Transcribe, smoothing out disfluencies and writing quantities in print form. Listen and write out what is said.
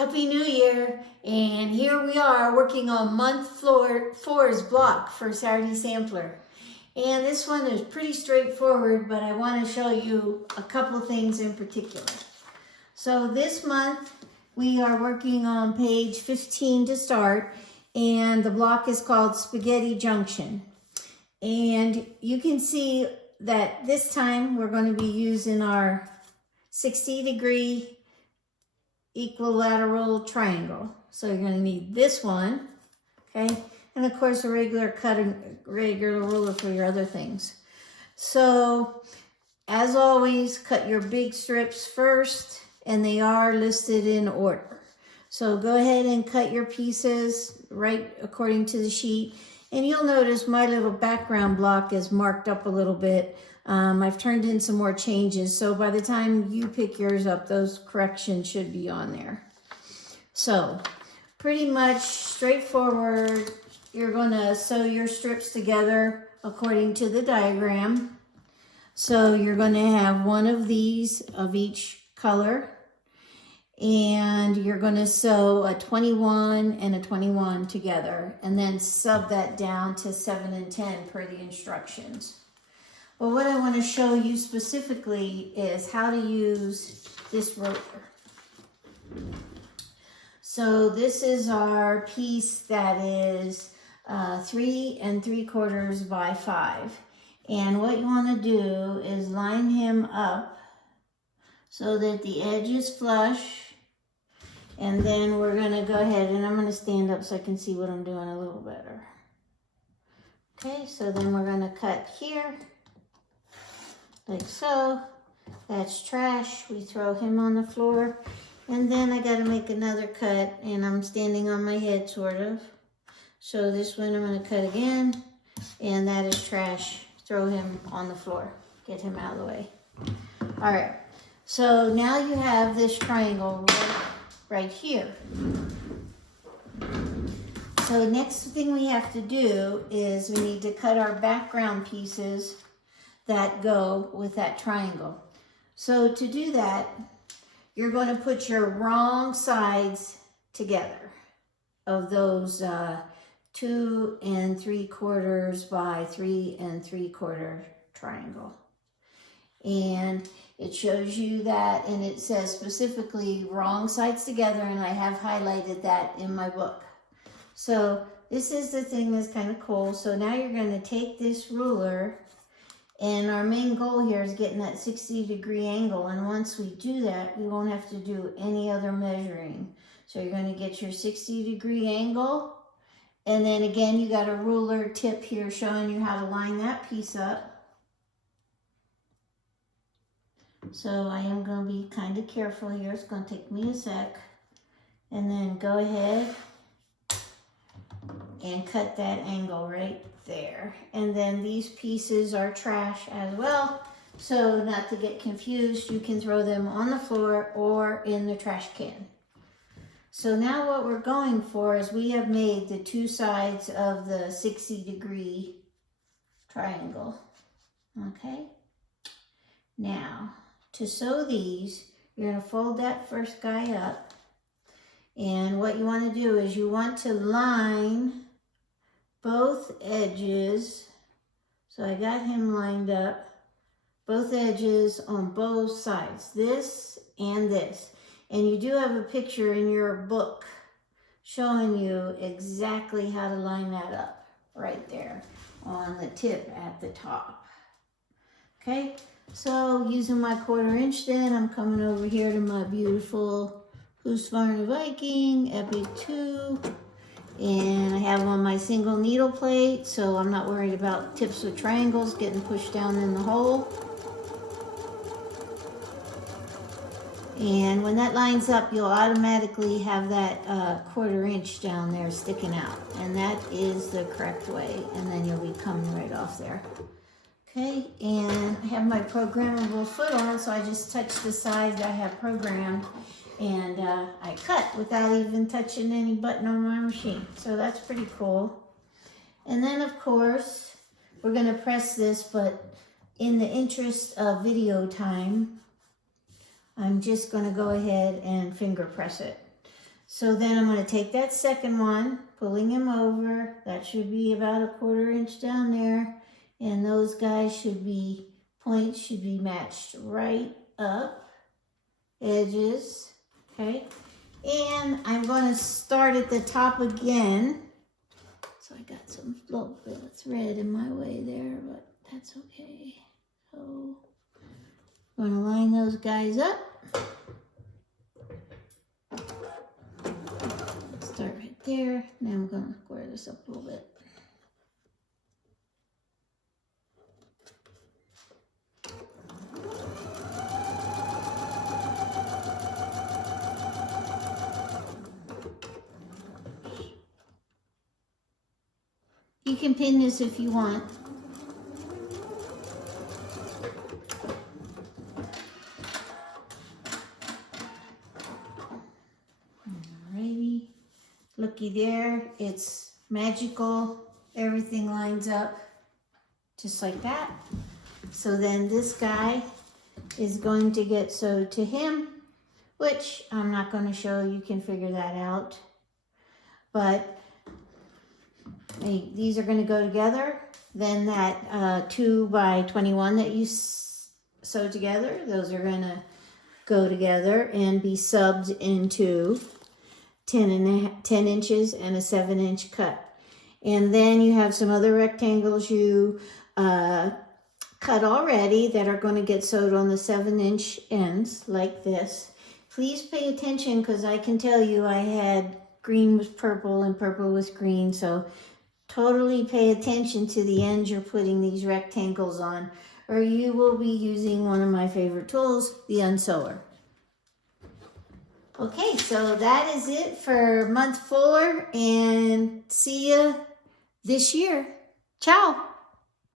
Happy New Year, and here we are working on month 4's block for Saturday Sampler. And this one is pretty straightforward, but I want to show you a couple of things in particular. So this month we are working on page 15 to start, and the block is called Spaghetti Junction. And you can see that this time we're going to be using our 60-degree equilateral triangle. So you're going to need this one, okay? And of course a regular regular ruler for your other things. So as always, cut your big strips first, and they are listed in order. So go ahead and cut your pieces right according to the sheet. And you'll notice my little background block is marked up a little bit. I've turned in some more changes, so by the time you pick yours up, those corrections should be on there. So, pretty much straightforward. You're going to sew your strips together according to the diagram. So, you're going to have one of these of each color, and you're going to sew a 21 and a 21 together, and then sub that down to 7 and 10 per the instructions. Well, what I want to show you specifically is how to use this roller. So this is our piece that is 3 3/4 by 5. And what you want to do is line him up so that the edge is flush. And then we're going to go ahead, and I'm going to stand up so I can see what I'm doing a little better. Okay, so then we're going to cut here. Like so. That's trash. We throw him on the floor. And then I got to make another cut, and I'm standing on my head sort of. So this one I'm going to cut again, and that is trash. Throw him on the floor. Get him out of the way. All right. So now you have this triangle right here. So the next thing we have to do is we need to cut our background pieces that go with that triangle. So to do that, you're going to put your wrong sides together of those 2 3/4 by 3 3/4 triangle. And it shows you that, and it says specifically wrong sides together, and I have highlighted that in my book. So this is the thing that's kind of cool. So now you're going to take this ruler, and our main goal here is getting that 60-degree angle. And once we do that, we won't have to do any other measuring. So you're going to get your 60-degree angle. And then again, you got a ruler tip here showing you how to line that piece up. So I am going to be kind of careful here. It's going to take me a sec. And then go ahead and cut that angle right there. And then these pieces are trash as well. So not to get confused, you can throw them on the floor or in the trash can. So now what we're going for is we have made the two sides of the 60-degree triangle. Okay. Now, to sew these, you're going to fold that first guy up. And what you want to do is you want to line both edges. So I got him lined up. Both edges on both sides. This and this. And you do have a picture in your book showing you exactly how to line that up right there on the tip at the top. Okay, so using my 1/4 inch then, I'm coming over here to my beautiful Husqvarna Viking Epic 2. And I have on my single needle plate, so I'm not worried about tips of triangles getting pushed down in the hole. And when that lines up, you'll automatically have that 1/4 inch down there sticking out. And that is the correct way. And then you'll be coming right off there. Okay, and I have my programmable foot on, so I just touch the sides I have programmed. And I cut without even touching any button on my machine. So that's pretty cool. And then, of course, we're going to press this, but in the interest of video time, I'm just going to go ahead and finger press it. So then I'm going to take that second one, pulling him over. That should be about a 1/4 inch down there. And those guys should be, points should be matched right up. Edges, okay? And I'm going to start at the top again. So I got some little bit of thread in my way there, but that's okay. So I'm going to line those guys up. Start right there. Now I'm going to square this up a little bit. You can pin this if you want. Alrighty. Looky there, it's magical. Everything lines up just like that. So then this guy is going to get sewed to him, which I'm not going to show. You can figure that out. But these are going to go together. Then that 2 by 21 that you sew together, those are going to go together and be subbed into 10 inches and a 7-inch cut. And then you have some other rectangles you cut already that are going to get sewed on the 7-inch ends like this. Please pay attention, because I can tell you I had green with purple and purple with green, so totally pay attention to the ends you're putting these rectangles on, or you will be using one of my favorite tools, the unsewer. Okay, so that is it for month 4, and see ya this year. Ciao.